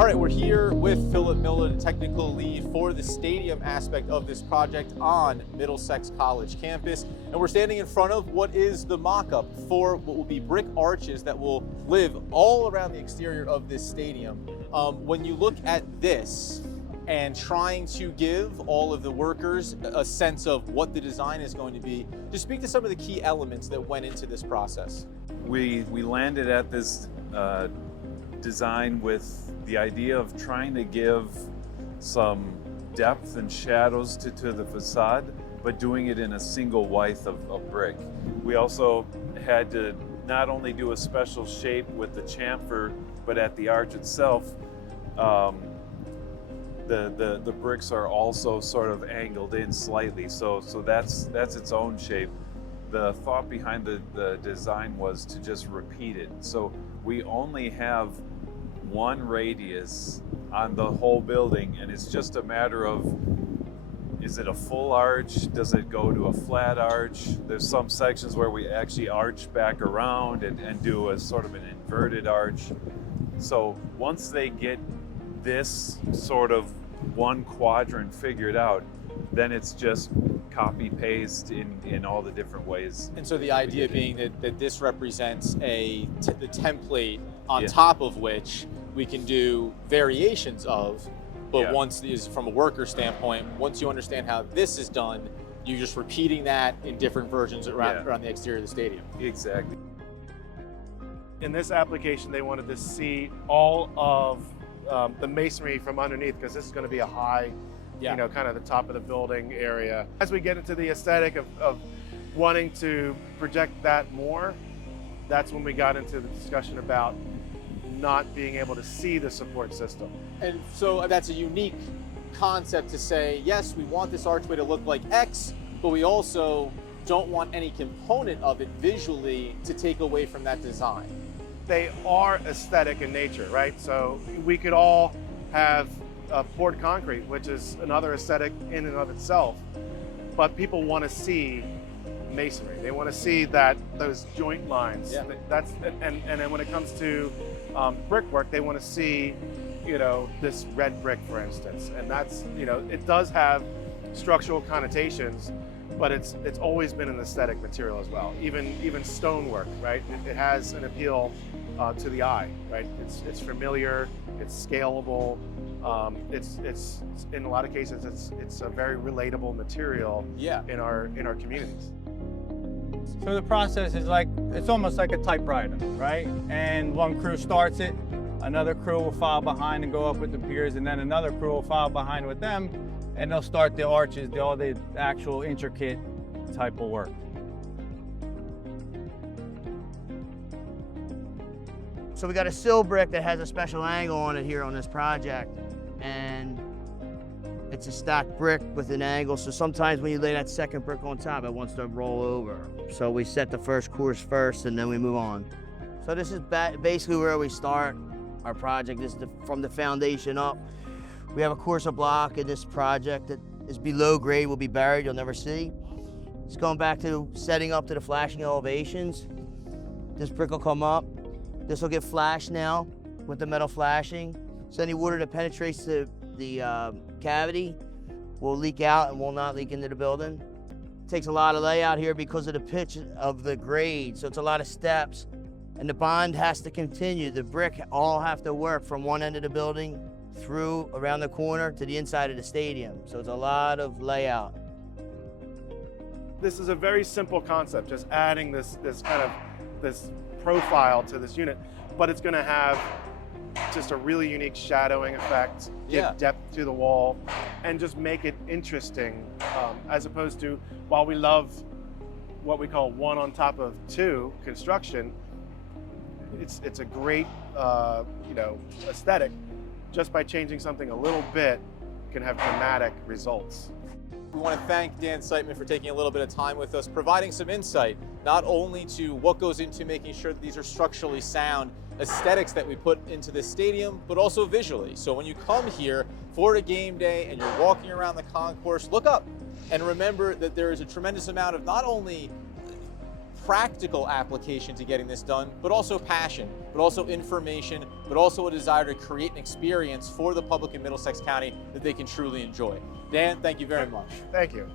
All right, we're here with Phillip Miller, the technical lead for the stadium aspect of this project on Middlesex College campus. And we're standing in front of what is the mock-up for what will be brick arches that will live all around the exterior of this stadium. When you look at this and trying to give all of the workers a sense of what the design is going to be, just speak to some of the key elements that went into this process. We landed at this design with the idea of trying to give some depth and shadows to the facade, but doing it in a single width of brick. We also had to not only do a special shape with the chamfer, but at the arch itself, the bricks are also sort of angled in slightly, so that's its own shape. The thought behind the design was to just repeat it. So we only have one radius on the whole building, and it's just a matter of, is it a full arch? Does it go to a flat arch? There's some sections where we actually arch back around and do a sort of an inverted arch. So once they get this sort of one quadrant figured out, then it's just copy paste in all the different ways. And so the idea being that this represents the template on Yeah. top of which we can do variations of, but Yeah. once is from a worker standpoint, once you understand how this is done, you're just repeating that in different versions around the exterior of the stadium. Exactly. In this application, they wanted to see all of the masonry from underneath, because this is going to be a high, kind of the top of the building area. As we get into the aesthetic of wanting to project that more, that's when we got into the discussion about not being able to see the support system. And so that's a unique concept to say, yes, we want this archway to look like X, but we also don't want any component of it visually to take away from that design. They are aesthetic in nature, right? So we could all have poured concrete, which is another aesthetic in and of itself, but people want to see masonry. They want to see those joint lines. Yeah. And then when it comes to brickwork, they want to see, this red brick, for instance, and that's, it does have structural connotations, but it's always been an aesthetic material as well. Even stonework, right? It has an appeal to the eye, right? It's familiar, it's scalable. It's in a lot of cases it's a very relatable material in our communities. So the process is it's almost like a typewriter, right? And one crew starts it, another crew will follow behind and go up with the piers, and then another crew will follow behind with them, and they'll start the arches, all the actual intricate type of work. So we got a sill brick that has a special angle on it here on this project, and it's a stacked brick with an angle, so sometimes when you lay that second brick on top, it wants to roll over. So we set the first course first, and then we move on. So this is basically where we start our project. This is from the foundation up. We have a course of block in this project that is below grade, will be buried, you'll never see. It's going back to setting up to the flashing elevations. This brick will come up. This will get flashed now with the metal flashing. So any water that penetrates the cavity will leak out and will not leak into the building. It takes a lot of layout here because of the pitch of the grade, so it's a lot of steps. And the bond has to continue. The brick all have to work from one end of the building through around the corner to the inside of the stadium. So it's a lot of layout. This is a very simple concept, just adding this profile to this unit, but it's going to have just a really unique shadowing effect, give depth to the wall, and just make it interesting, as opposed to, while we love what we call one on top of two construction, it's a great aesthetic. Just by changing something a little bit can have dramatic results. We want to thank Dan Siteman for taking a little bit of time with us, providing some insight, not only to what goes into making sure that these are structurally sound aesthetics that we put into the stadium, but also visually. So when you come here for a game day and you're walking around the concourse, look up and remember that there is a tremendous amount of not only practical application to getting this done, but also passion, but also information, but also a desire to create an experience for the public in Middlesex County that they can truly enjoy. Dan, thank you very much. Thank you.